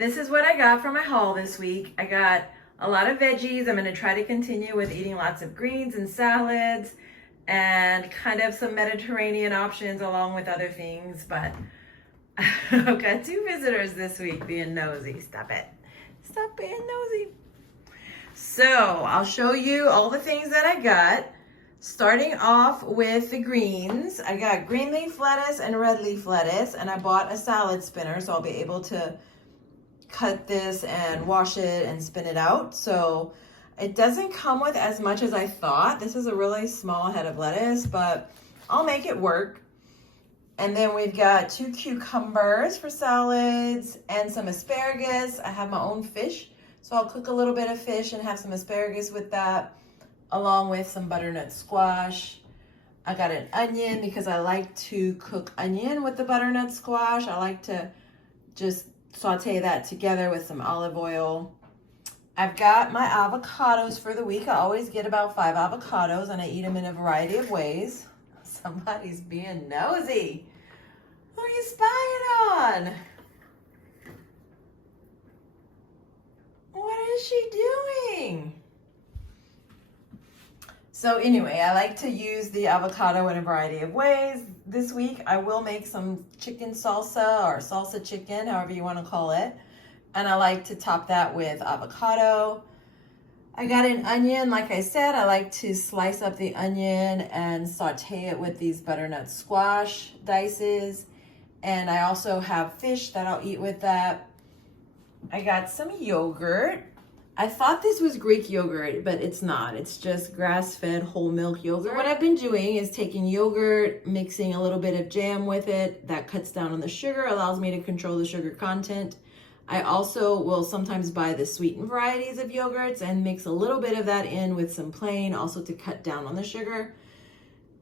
This is what I got from my haul this week. I got a lot of veggies. I'm gonna try to continue with eating lots of greens and salads and kind of some Mediterranean options along with other things, but I've got 2 visitors this week being nosy. Stop it. Stop being nosy. So I'll show you all the things that I got. Starting off with the greens. I got green leaf lettuce and red leaf lettuce, and I bought a salad spinner so I'll be able to cut this and wash it and spin it out. So it doesn't come with as much as I thought. This is a really small head of lettuce, but I'll make it work. And then we've got 2 cucumbers for salads and some asparagus. I have my own fish, so I'll cook a little bit of fish and have some asparagus with that, along with some butternut squash. I got an onion because I like to cook onion with the butternut squash. I like to just saute that together with some olive oil. I've got my avocados for the week. I always get about 5 avocados and I eat them in a variety of ways. Somebody's being nosy. Who are you spying on? What is she doing? So anyway, I like to use the avocado in a variety of ways. This week, I will make some chicken salsa or salsa chicken, however you want to call it. And I like to top that with avocado. I got an onion. Like I said, I like to slice up the onion and saute it with these butternut squash dices. And I also have fish that I'll eat with that. I got some yogurt. I thought this was Greek yogurt, but it's not. It's just grass-fed whole milk yogurt. So what I've been doing is taking yogurt, mixing a little bit of jam with it. That cuts down on the sugar, allows me to control the sugar content. I also will sometimes buy the sweetened varieties of yogurts and mix a little bit of that in with some plain, also to cut down on the sugar.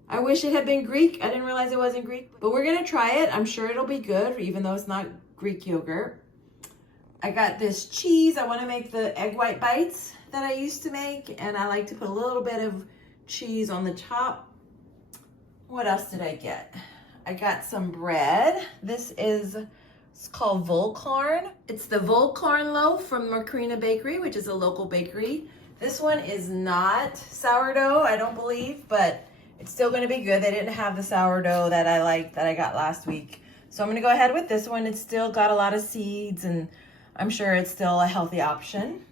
I wish it had been Greek. I didn't realize it wasn't Greek, but we're gonna try it. I'm sure it'll be good, even though it's not Greek yogurt. I got this cheese. I wanna make the egg white bites that I used to make, and I like to put a little bit of cheese on the top. What else did I get? I got some bread. It's called Volcarn. It's the Volcarn loaf from Macrina Bakery, which is a local bakery. This one is not sourdough, I don't believe, but it's still gonna be good. They didn't have the sourdough that I liked that I got last week. So I'm gonna go ahead with this one. It's still got a lot of seeds and I'm sure it's still a healthy option.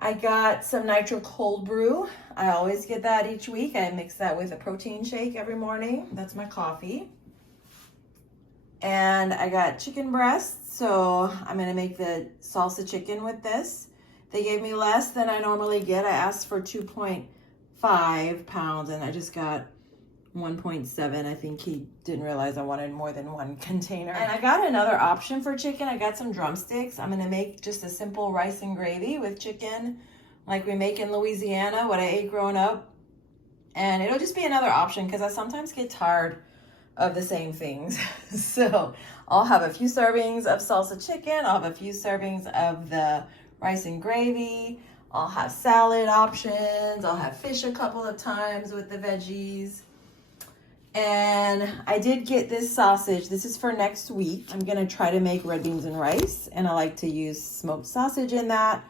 I got some nitro cold brew. I always get that each week. I mix that with a protein shake every morning. That's my coffee. And I got chicken breasts, so I'm gonna make the salsa chicken with this. They gave me less than I normally get. I asked for 2.5 pounds and I just got 1.7. I think he didn't realize I wanted more than 1 container. And I got another option for chicken. I got some drumsticks. I'm gonna make just a simple rice and gravy with chicken like we make in Louisiana, what I ate growing up. And it'll just be another option because I sometimes get tired of the same things. So I'll have a few servings of salsa chicken. I'll have a few servings of the rice and gravy. I'll have salad options. I'll have fish a couple of times with the veggies. And I did get this sausage. This is for next week. I'm gonna try to make red beans and rice, and I like to use smoked sausage in that.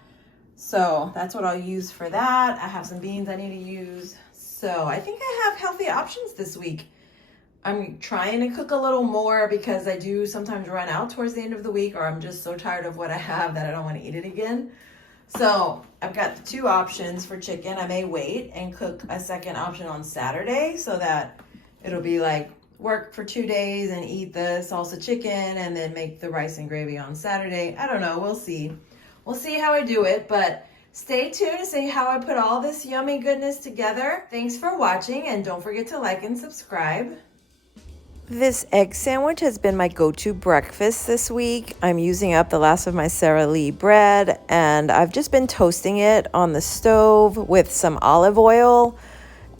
So that's what I'll use for that. I have some beans I need to use. So I think I have healthy options this week. I'm trying to cook a little more because I do sometimes run out towards the end of the week, or I'm just so tired of what I have that I don't want to eat it again. So I've got the 2 options for chicken. I may wait and cook a second option on Saturday so that it'll be like work for 2 days and eat the salsa chicken and then make the rice and gravy on Saturday. I don't know, we'll see. We'll see how I do it, but stay tuned to see how I put all this yummy goodness together. Thanks for watching, and don't forget to like and subscribe. This egg sandwich has been my go-to breakfast this week. I'm using up the last of my Sara Lee bread, and I've just been toasting it on the stove with some olive oil.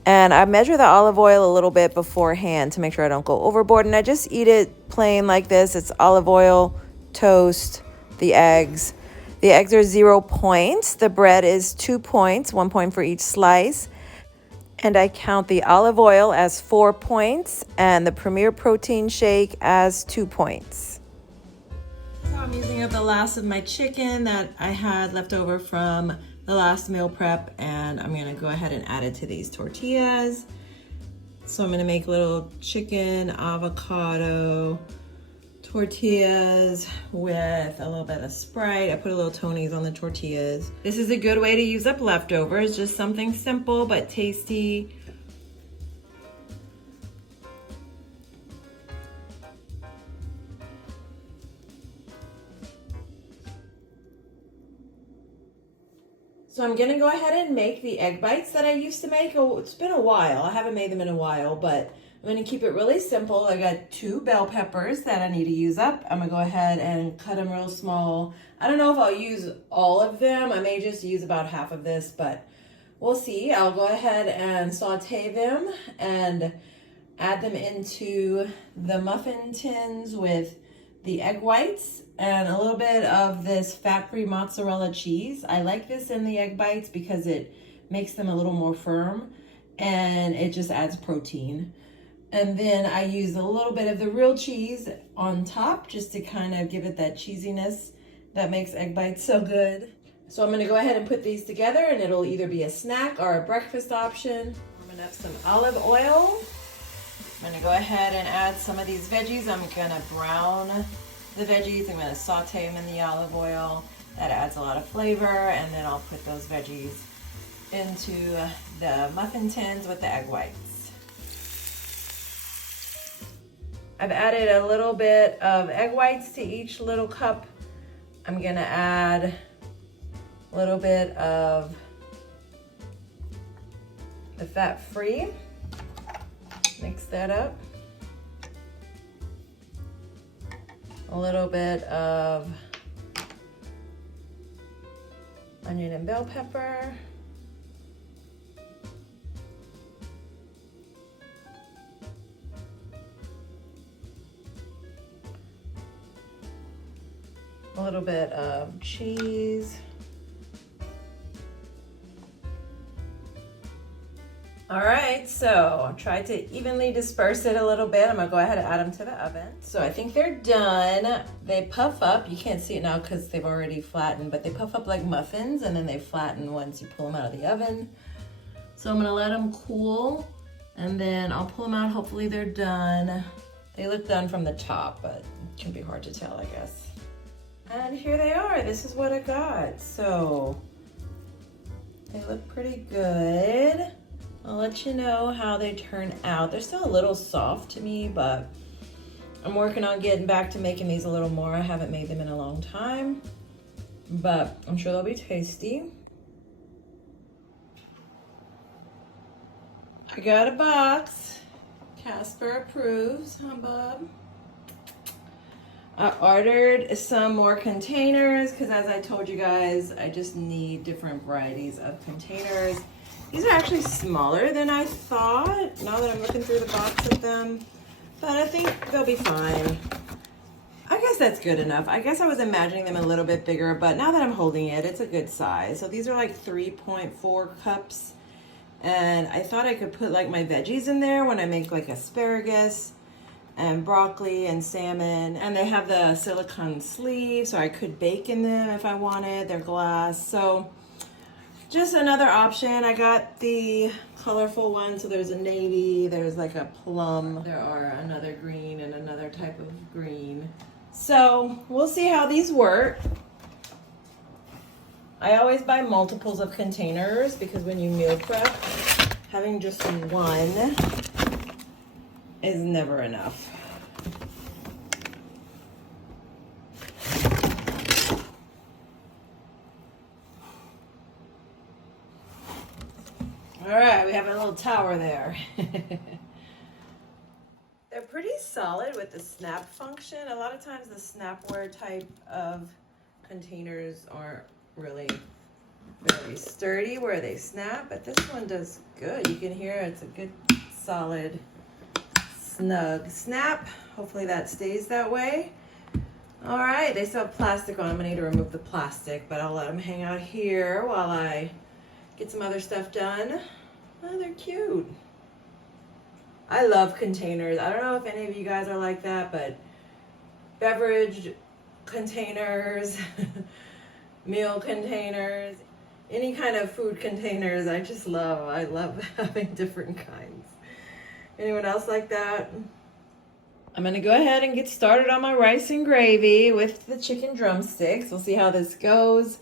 And I measure the olive oil a little bit beforehand to make sure I don't go overboard. And I just eat it plain like this. It's olive oil, toast, the eggs. The eggs are 0 points. The bread is 2 points, 1 point for each slice. And I count the olive oil as 4 points and the Premier Protein Shake as 2 points. I'm using up the last of my chicken that I had left over from the last meal prep, and I'm gonna go ahead and add it to these tortillas. So I'm gonna make little chicken avocado tortillas with a little bit of Sprite. I put a little Tony's on the tortillas. This is a good way to use up leftovers, just something simple but tasty. So I'm gonna go ahead and make the egg bites that I used to make. Oh, it's been a while. I haven't made them in a while, but I'm gonna keep it really simple. I got 2 bell peppers that I need to use up. I'm gonna go ahead and cut them real small. I don't know if I'll use all of them. I may just use about half of this, but we'll see. I'll go ahead and saute them and add them into the muffin tins with the egg whites and a little bit of this fat-free mozzarella cheese. I like this in the egg bites because it makes them a little more firm and it just adds protein. And then I use a little bit of the real cheese on top just to kind of give it that cheesiness that makes egg bites so good. So I'm gonna go ahead and put these together and it'll either be a snack or a breakfast option. I'm gonna have some olive oil. I'm gonna go ahead and add some of these veggies. I'm gonna brown the veggies. I'm gonna saute them in the olive oil. That adds a lot of flavor. And then I'll put those veggies into the muffin tins with the egg whites. I've added a little bit of egg whites to each little cup. I'm gonna add a little bit of the fat-free. Mix that up. A little bit of onion and bell pepper. A little bit of cheese. All right, so I've tried to evenly disperse it a little bit. I'm gonna go ahead and add them to the oven. So I think they're done. They puff up. You can't see it now because they've already flattened, but they puff up like muffins and then they flatten once you pull them out of the oven. So I'm gonna let them cool and then I'll pull them out. Hopefully they're done. They look done from the top, but it can be hard to tell, I guess. And here they are. This is what I got. So they look pretty good. I'll let you know how they turn out. They're still a little soft to me, but I'm working on getting back to making these a little more. I haven't made them in a long time, but I'm sure they'll be tasty. I got a box. Casper approves, huh, Bob? I ordered some more containers because, as I told you guys, I just need different varieties of containers. These are actually smaller than I thought, now that I'm looking through the box of them, but I think they'll be fine. I guess that's good enough. I guess I was imagining them a little bit bigger, but now that I'm holding it, it's a good size. So these are like 3.4 cups, and I thought I could put like my veggies in there when I make like asparagus and broccoli and salmon, and they have the silicone sleeve, so I could bake in them if I wanted. They're glass, so just another option. I got the colorful one, so there's a navy, there's like a plum, there are another green and another type of green. So we'll see how these work. I always buy multiples of containers because when you meal prep, having just one is never enough. All right, we have a little tower there. They're pretty solid with the snap function. A lot of times the snapware type of containers aren't really very sturdy where they snap, but this one does good. You can hear it's a good, solid, snug snap. Hopefully that stays that way. All right, they still have plastic on. I'm gonna need to remove the plastic, but I'll let them hang out here while I get some other stuff done. Oh, they're cute. I love containers. I don't know if any of you guys are like that, but beverage containers, meal containers, any kind of food containers. I just love. I love having different kinds. Anyone else like that? I'm gonna go ahead and get started on my rice and gravy with the chicken drumsticks. We'll see how this goes.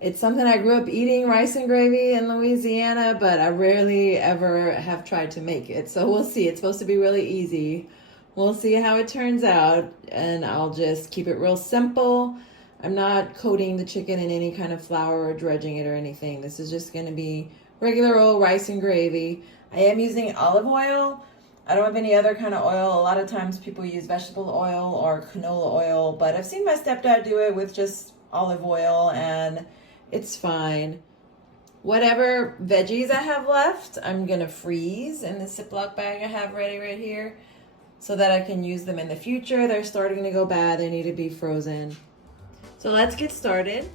It's something I grew up eating, rice and gravy in Louisiana, but I rarely ever have tried to make it. So we'll see. It's supposed to be really easy. We'll see how it turns out, and I'll just keep it real simple. I'm not coating the chicken in any kind of flour or dredging it or anything. This is just gonna be regular old rice and gravy. I am using olive oil. I don't have any other kind of oil. A lot of times people use vegetable oil or canola oil, but I've seen my stepdad do it with just olive oil, and it's fine. Whatever veggies I have left, I'm gonna freeze in the Ziploc bag I have ready right here so that I can use them in the future. They're starting to go bad, they need to be frozen. So let's get started.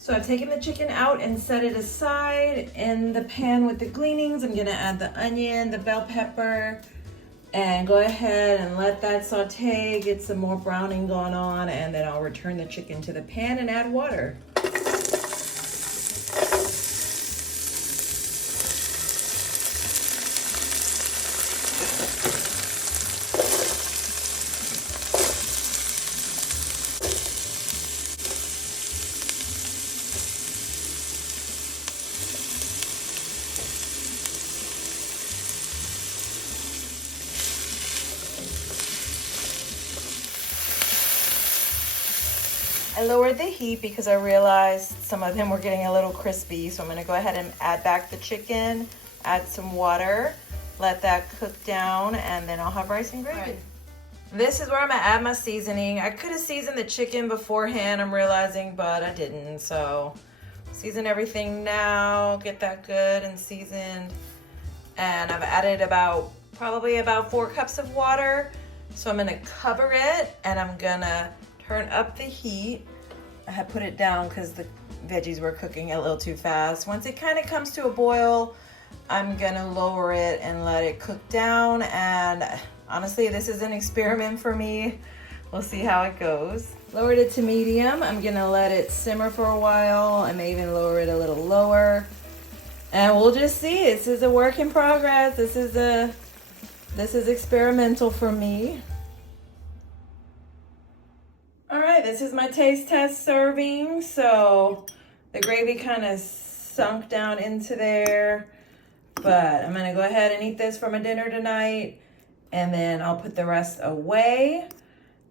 So I've taken the chicken out and set it aside in the pan with the gleanings. I'm gonna add the onion, the bell pepper, and go ahead and let that saute, get some more browning going on, and then I'll return the chicken to the pan and add water. I lowered the heat because I realized some of them were getting a little crispy. So I'm gonna go ahead and add back the chicken, add some water, let that cook down, and then I'll have rice and gravy. Right. This is where I'm gonna add my seasoning. I could have seasoned the chicken beforehand, I'm realizing, but I didn't. So season everything now, get that good and seasoned. And I've added probably about 4 cups of water. So I'm gonna cover it and I'm gonna turn up the heat. I had put it down because the veggies were cooking a little too fast. Once it kind of comes to a boil, I'm gonna lower it and let it cook down. And honestly, this is an experiment for me. We'll see how it goes. Lowered it to medium. I'm gonna let it simmer for a while. I may even lower it a little lower. And we'll just see. This is a work in progress. This is experimental for me. All right, this is my taste test serving. So the gravy kind of sunk down into there, but I'm gonna go ahead and eat this for my dinner tonight, and then I'll put the rest away.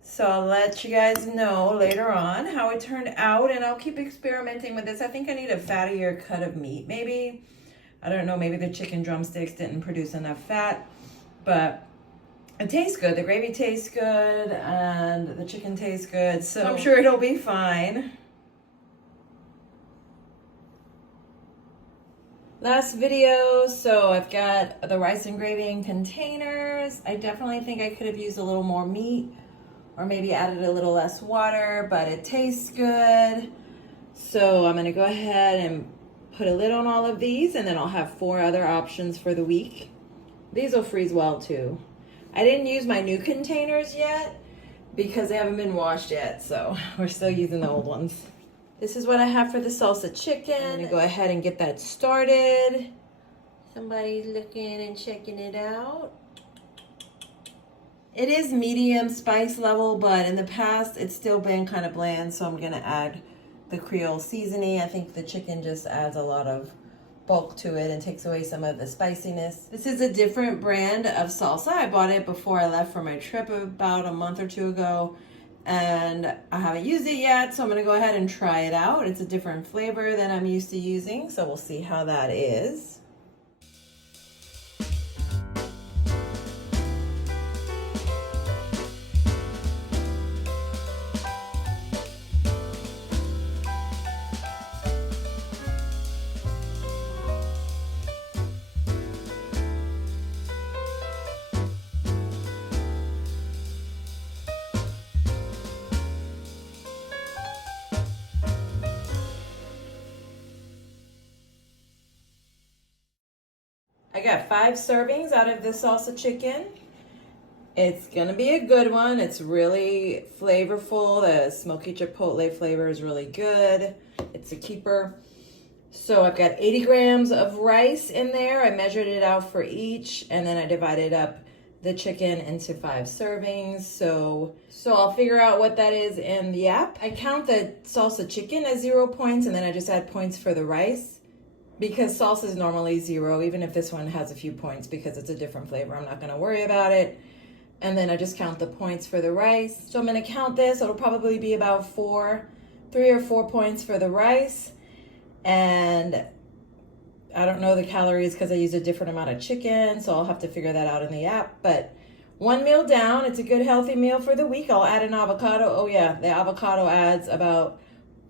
So I'll let you guys know later on how it turned out, and I'll keep experimenting with this. I think I need a fattier cut of meat, maybe. I don't know, maybe the chicken drumsticks didn't produce enough fat, but it tastes good. The gravy tastes good and the chicken tastes good. So I'm sure it'll be fine. Last video, so I've got the rice and gravy in containers. I definitely think I could have used a little more meat or maybe added a little less water, but it tastes good. So I'm gonna go ahead and put a lid on all of these, and then I'll have 4 other options for the week. These will freeze well too. I didn't use my new containers yet because they haven't been washed yet, so we're still using the old ones. This is what I have for the salsa chicken. I'm gonna go ahead and get that started. Somebody's looking and checking it out. It is medium spice level, but in the past it's still been kind of bland, so I'm gonna add the Creole seasoning. I think the chicken just adds a lot of bulk to it and takes away some of the spiciness. This is a different brand of salsa. I bought it before I left for my trip about a month or 2 ago, and I haven't used it yet, so I'm gonna go ahead and try it out. It's a different flavor than I'm used to using, so we'll see how that is. I got 5 servings out of this salsa chicken. It's gonna be a good one. It's really flavorful. The smoky chipotle flavor is really good. It's a keeper. So I've got 80 grams of rice in there. I measured it out for each, and then I divided up the chicken into 5 servings. So I'll figure out what that is in the app. I count the salsa chicken as 0 points, and then I just add points for the rice. Because salsa is normally 0, even if this one has a few points because it's a different flavor, I'm not gonna worry about it. And then I just count the points for the rice. So I'm gonna count this, it'll probably be about 3 or 4 points for the rice. And I don't know the calories because I use a different amount of chicken, so I'll have to figure that out in the app. But 1 meal down, it's a good healthy meal for the week. I'll add an avocado. Oh yeah, the avocado adds about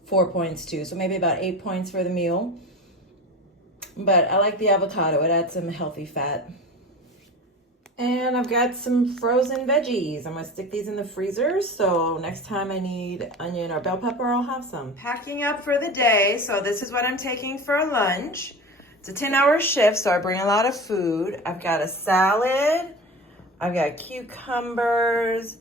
4 points too, so maybe about 8 points for the meal. But I like the avocado, it adds some healthy fat. And I've got some frozen veggies. I'm gonna stick these in the freezer, so next time I need onion or bell pepper, I'll have some. Packing up for the day, so this is what I'm taking for lunch. It's a 10-hour shift, so I bring a lot of food. I've got a salad, I've got cucumbers,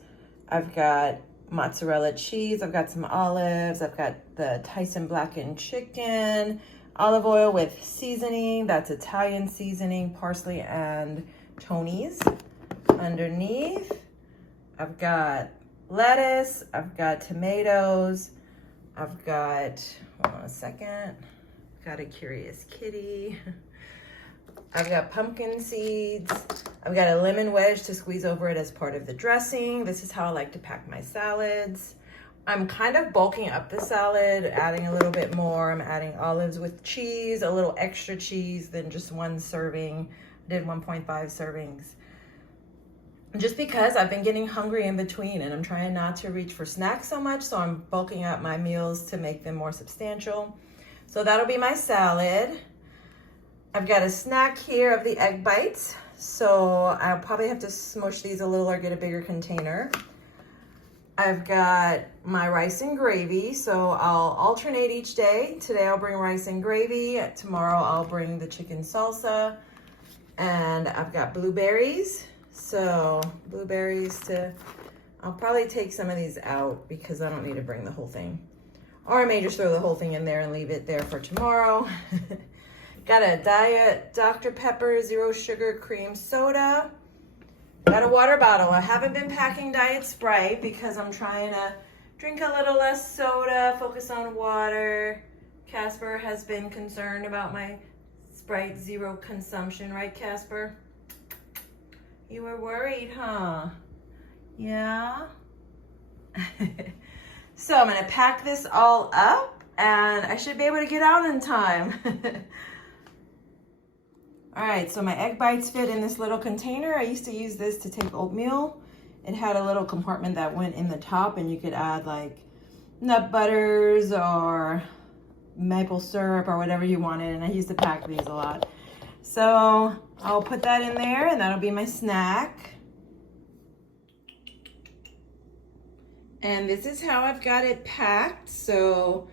I've got mozzarella cheese, I've got some olives, I've got the Tyson blackened chicken, olive oil with seasoning, that's Italian seasoning, parsley and chonies. Underneath, I've got lettuce, I've got tomatoes, I've got, hold on a second, I've got a curious kitty. I've got pumpkin seeds. I've got a lemon wedge to squeeze over it as part of the dressing. This is how I like to pack my salads. I'm kind of bulking up the salad, adding a little bit more. I'm adding olives with cheese, a little extra cheese than just 1 serving. I did 1.5 servings. Just because I've been getting hungry in between and I'm trying not to reach for snacks so much, so I'm bulking up my meals to make them more substantial. So that'll be my salad. I've got a snack here of the egg bites. So I'll probably have to smush these a little or get a bigger container. I've got my rice and gravy, so I'll alternate each day. Today I'll bring rice and gravy. Tomorrow I'll bring the chicken salsa. And I've got blueberries. So I'll probably take some of these out because I don't need to bring the whole thing. Or I may just throw the whole thing in there and leave it there for tomorrow. Got a Diet Dr. Pepper 0 sugar cream soda. Got a water bottle. I haven't been packing Diet Sprite because I'm trying to drink a little less soda, focus on water. Casper has been concerned about my Sprite 0 consumption, right, Casper? You were worried, huh? Yeah? So I'm gonna pack this all up and I should be able to get out in time. All right, so my egg bites fit in this little container. I used to use this to take oatmeal. It had a little compartment that went in the top and you could add like nut butters or maple syrup or whatever you wanted, and I used to pack these a lot. So I'll put that in there and that'll be my snack. And this is how I've got it packed. So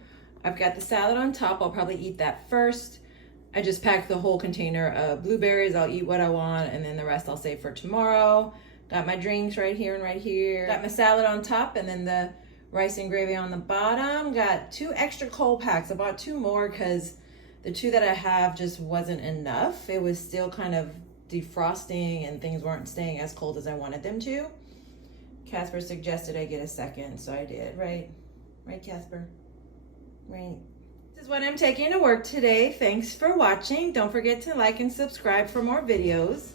I've got the salad on top. I'll probably eat that first. I just packed the whole container of blueberries. I'll eat what I want and then the rest I'll save for tomorrow. Got my drinks right here and right here. Got my salad on top and then the rice and gravy on the bottom. Got 2 extra cold packs. I bought 2 more because the 2 that I have just wasn't enough. It was still kind of defrosting and things weren't staying as cold as I wanted them to. Casper suggested I get a second, so I did, right? Right, Casper? Right. This is what I'm taking to work today. Thanks for watching. Don't forget to like and subscribe for more videos.